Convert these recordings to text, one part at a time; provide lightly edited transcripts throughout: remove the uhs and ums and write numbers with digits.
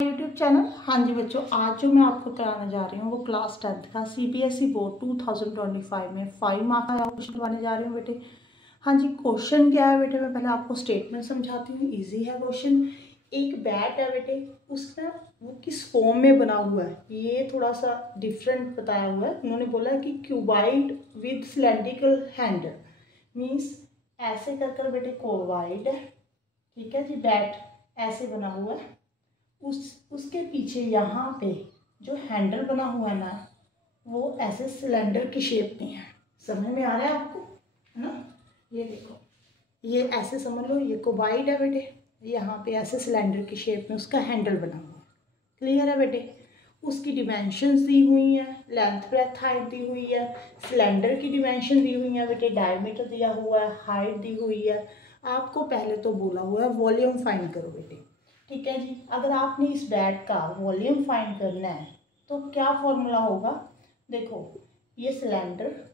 YouTube channel. हाँ जी बच्चों, आज जो मैं आपको कराने जा रही हूँ वो क्लास 10th का सीबीएसई बोर्ड 2025 में 5 मार्क्स का क्वेश्चन करवाने जा रही हूँ बेटे। हाँ जी, क्वेश्चन क्या है बेटे, मैं पहले आपको स्टेटमेंट समझाती हूँ। इजी है क्वेश्चन। एक बैट है बेटे, उसका वो किस फॉर्म में बना हुआ है, ये थोड़ा सा डिफरेंट बताया हुआ है। उन्होंने बोला है कि cuboid with cylindrical handle, means ऐसे कर कर बेटे क्यूबाइड है, ठीक है जी। बैट ऐसे बना हुआ है, उसके पीछे यहाँ पे जो हैंडल बना हुआ है ना, वो ऐसे सिलेंडर की शेप में है। समझ में आ रहा है आपको, है ना? ये देखो, ये ऐसे समझ लो, ये क्यूबाइड है बेटे, यहाँ पे ऐसे सिलेंडर की शेप में उसका हैंडल बना हुआ है। क्लियर है बेटे? उसकी डिमेंशंस दी हुई हैं, लेंथ ब्रेथ हाइट दी हुई है, सिलेंडर की डिमेंशन दी हुई है बेटे, डायमीटर दिया हुआ है, हाइट दी हुई है। आपको पहले तो बोला हुआ है वॉल्यूम फाइंड करो बेटे, ठीक है जी। अगर आपने इस बैट का वॉल्यूम फाइंड करना है तो क्या फॉर्मूला होगा, देखो ये सिलेंडर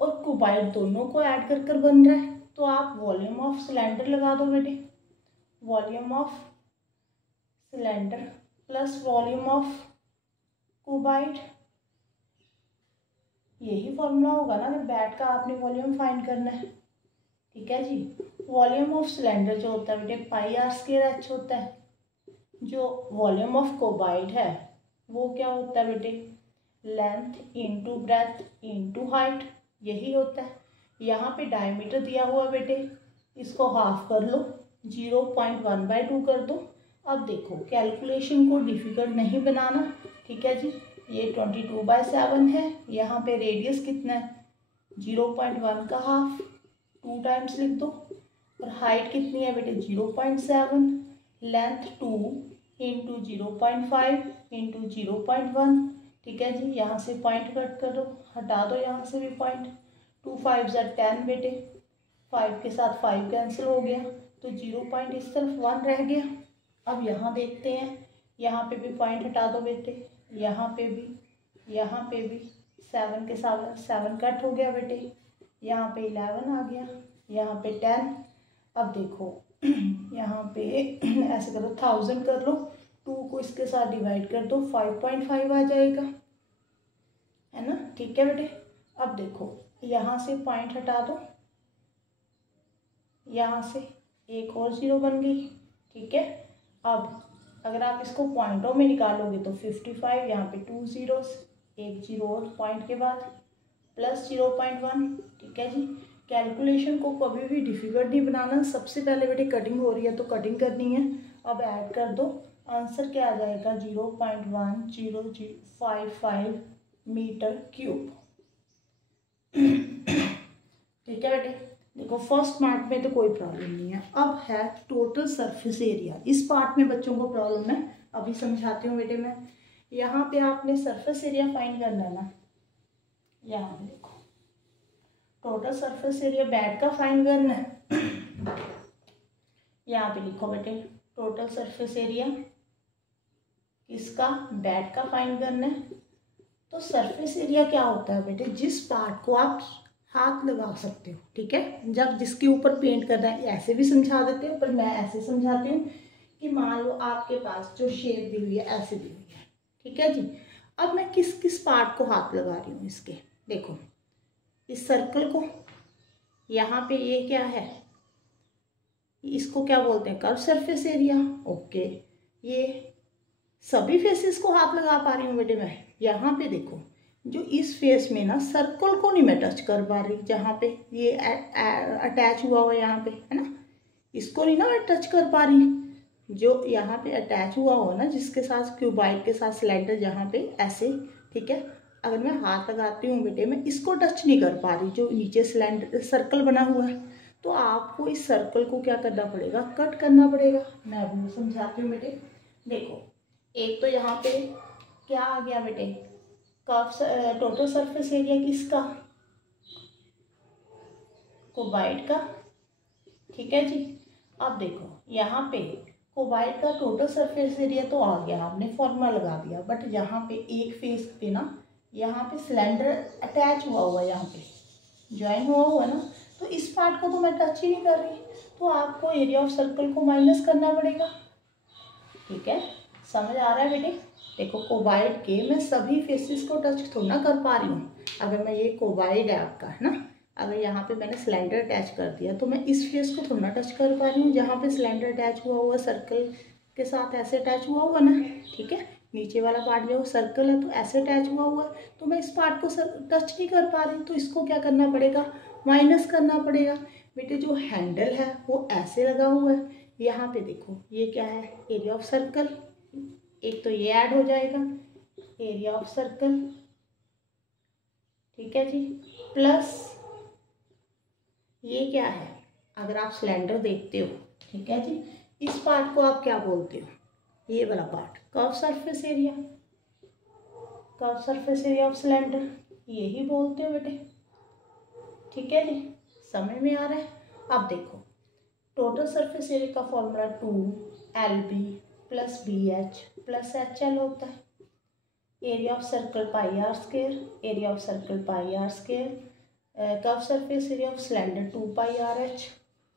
और क्यूबाइड दोनों को ऐड कर कर बन रहा है, तो आप वॉल्यूम ऑफ सिलेंडर लगा दो बेटे। Volume of cylinder plus volume of cuboid, यही फॉर्मूला होगा ना अगर बैट का आपने वॉल्यूम फाइंड करना है, ठीक है जी। वॉल्यूम ऑफ सिलेंडर जो होता है बेटे पाई आर स्क्वायर एच होता है। जो वॉल्यूम ऑफ क्यूबाइड है वो क्या होता है बेटे, length into breadth into height, यही होता है। यहाँ पे डायमीटर दिया हुआ बेटे, इसको हाफ कर लो, 0.1/2 कर दो। अब देखो कैलकुलेशन को डिफिकल्ट नहीं बनाना, ठीक है जी। ये 22/7 है, यहाँ पे रेडियस कितना है 0.1 का हाफ, 2 टाइम्स लिख दो। और हाइट कितनी है बेटे 0.7, लेंथ 2 इंटू 0.5 इंटू 0.1, ठीक है जी। यहाँ से पॉइंट कट कर दो, हटा दो यहाँ से भी पॉइंट, 2 5 10 बेटे, 5 के साथ 5 कैंसिल हो गया, तो 0 पॉइंट इस तरफ 1 रह गया। अब यहाँ देखते हैं, यहाँ पे भी पॉइंट हटा दो बेटे, यहाँ पे भी 7 के साथ 7 कट हो गया बेटे, यहाँ पे 11 आ गया, यहाँ पे 10। अब देखो यहाँ पे ऐसे करो, 1000 कर लो, 2 को इसके साथ डिवाइड कर दो, 5.5 आ जाएगा, है ना? ठीक है बेटे। अब देखो यहाँ से पॉइंट हटा दो, यहाँ से एक और 0 बन गई, ठीक है। अब अगर आप इसको पॉइंटों में निकालोगे तो 55, यहाँ पे 2 zeros, एक 0 और पॉइंट के बाद, प्लस 0.1, ठीक है जी। कैलकुलेशन को कभी भी डिफिकल्ट नहीं बनाना। सबसे पहले बेटे कटिंग हो रही है तो कटिंग करनी है। अब ऐड कर दो, आंसर क्या आ जाएगा 0.1055 मीटर क्यूब, ठीक है बेटे। देखो फर्स्ट पार्ट में तो कोई प्रॉब्लम नहीं है। अब है टोटल सरफेस एरिया, इस पार्ट में बच्चों को प्रॉब्लम है, अभी समझाती हूँ बेटे मैं। यहाँ पे आपने सरफेस एरिया फाइंड करना है ना, यहाँ पे देखो टोटल सरफेस एरिया बैट का फाइंड करना है। यहाँ पे लिखो बेटे टोटल सरफेस एरिया किसका, बैट का फाइंड करना है। तो सरफेस एरिया क्या होता है बेटे, जिस पार्ट को आप हाथ लगा सकते हो, ठीक है। जब जिसके ऊपर पेंट करना है ऐसे भी समझा देते हो, पर मैं ऐसे समझाती हूँ कि मान लो आपके पास जो शेप दी हुई है ऐसे दी हुई है, ठीक है जी। अब मैं किस किस पार्ट को हाथ लगा रही हूँ इसके, देखो इस सर्कल को, यहाँ पे ये क्या है, इसको क्या बोलते हैं कर्व सरफेस एरिया, ओके। ये सभी फेसेस को हाथ लगा पा रही हूँ बेटे मैं। यहाँ पे देखो जो इस फेस में ना सर्कल को नहीं मैं टच कर पा रही, जहाँ पे ये अटैच हुआ हुआ है यहाँ पे, है ना, इसको नहीं ना मैं टच कर पा रही। जो यहाँ पे अटैच हुआ हो ना, जिसके साथ क्यूबाइड के साथ सिलेंडर जहाँ पे ऐसे, ठीक है। अगर मैं हाथ लगाती हूँ बेटे मैं इसको टच नहीं कर पा रही, जो नीचे सिलेंडर सर्कल बना हुआ है। तो आपको इस सर्कल को क्या करना पड़ेगा, कट करना पड़ेगा। मैं अभी समझाती हूँ बेटे। देखो एक तो यहाँ पे क्या आ गया बेटे, कर्व टोटल सरफेस एरिया किसका, क्यूबाइड का, ठीक है जी। अब देखो यहाँ पे क्यूबाइड का टोटल सरफेस एरिया तो आ गया, आपने फॉर्मूला लगा दिया, बट यहाँ पे एक फेस पे ना, यहाँ पे सिलेंडर अटैच हुआ यहाँ पे ज्वाइन हुआ ना, तो इस पार्ट को तो मैं टच ही नहीं कर रही, तो आपको एरिया ऑफ सर्कल को माइनस करना पड़ेगा, ठीक है, समझ आ रहा है बेटे। देखो कोबाइड के मैं सभी फेसेस को टच थोड़ा ना कर पा रही हूँ। अगर मैं ये कोबाइड है आपका, है ना, अगर यहाँ पे मैंने सिलेंडर अटैच कर दिया तो मैं इस फेस को थोड़ा ना टच कर पा रही हूँ जहाँ पे सिलेंडर अटैच हुआ सर्कल के साथ ऐसे अटैच हुआ ना, ठीक है। नीचे वाला पार्ट जो सर्कल है तो ऐसे अटैच हुआ तो मैं इस पार्ट को टच नहीं कर पा रही, तो इसको क्या करना पड़ेगा, माइनस करना पड़ेगा। बेटे जो हैंडल है वो ऐसे लगा हुआ है, यहाँ पे देखो ये क्या है, एरिया ऑफ सर्कल, एक तो ये ऐड हो जाएगा एरिया ऑफ सर्कल, ठीक है जी, प्लस ये क्या है, अगर आप सिलेंडर देखते हो, ठीक है जी, इस पार्ट को आप क्या बोलते हो, ये वाला part curve surface area, curve surface area of cylinder यही बोलते हो बेटे, ठीक है जी, समझ में आ रहा है। अब देखो टोटल सरफेस एरिया का formula 2LB plus BH plus HL होता है। Area of circle pi r square, area of circle pi r square, curve surface area of cylinder 2 pi RH,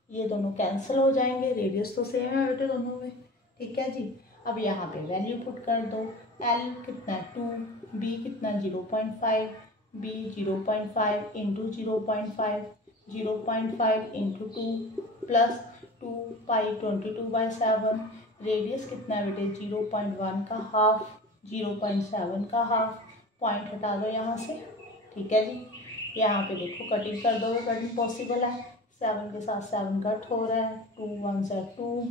ये दोनों कैंसिल हो जाएंगे, रेडियस तो सेम है बेटे दोनों में, ठीक है जी। अब यहाँ पे वैल्यू पुट कर दो, L कितना है 2, B कितना 0.5, B 0.5 इंटू 0.5, 0.5 इंटू 2 प्लस 2 पाई 22/7, रेडियस कितना है बेटे 0.1 का हाफ, 0.7 का हाफ, पॉइंट हटा दो यहाँ से, ठीक है जी। यहाँ पे देखो कटिंग कर दो, कटिंग पॉसिबल है, 7 के साथ 7 कट हो रहा है, 2 1 से 2,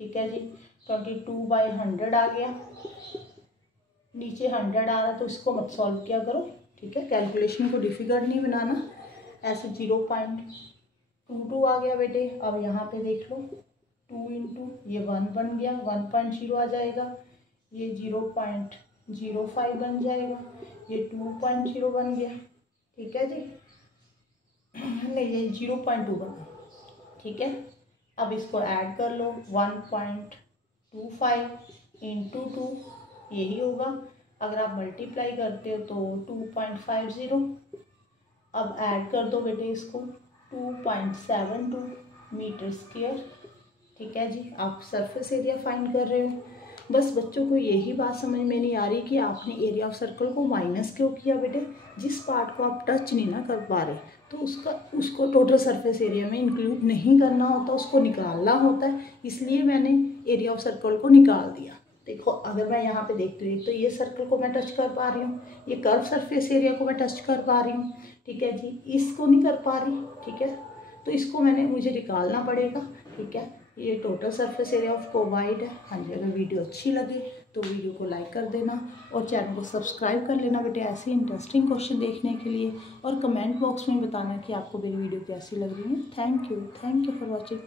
ठीक है जी, 22/100 आ गया, नीचे 100 आ रहा तो इसको मत सॉल्व किया करो, ठीक है, कैलकुलेशन को डिफिकल्ट नहीं बनाना, ऐसे 0.22 आ गया बेटे। अब यहाँ पे देख लो 2 इंटू ये 1 बन गया, 1.0 आ जाएगा, ये 0.05 बन जाएगा, ये 2.0 बन गया, ठीक है जी, नहीं ये 0.2 बना, ठीक है। अब इसको ऐड कर लो, 1.25 इंटू 2 यही होगा, अगर आप मल्टीप्लाई करते हो तो 2.50, अब ऐड कर दो बेटे इसको 2.72 मीटर स्क्वायर, ठीक है जी। आप सरफेस एरिया फाइंड कर रहे हो। बस बच्चों को यही बात समझ में नहीं आ रही कि आपने एरिया ऑफ सर्कल को माइनस क्यों किया बेटे, जिस पार्ट को आप टच नहीं ना कर पा रहे तो उसको टोटल सरफेस एरिया में इंक्लूड नहीं करना होता, उसको निकालना होता है, इसलिए मैंने एरिया ऑफ सर्कल को निकाल दिया। देखो अगर मैं यहाँ पे देखती हूँ, एक तो ये सर्कल को मैं टच कर पा रही हूँ, ये कर्व सरफेस एरिया को मैं टच कर पा रही हूँ, ठीक है जी, इसको नहीं कर पा रही, ठीक है, तो इसको मुझे निकालना पड़ेगा, ठीक है। ये टोटल सरफेस एरिया ऑफ कोबाइड है। हाँ जी, अगर वीडियो अच्छी लगे तो वीडियो को लाइक कर देना और चैनल को सब्सक्राइब कर लेना बेटे ऐसे इंटरेस्टिंग क्वेश्चन देखने के लिए, और कमेंट बॉक्स में बताना कि आपको मेरी वीडियो कैसी लग रही है। Thank you for watching.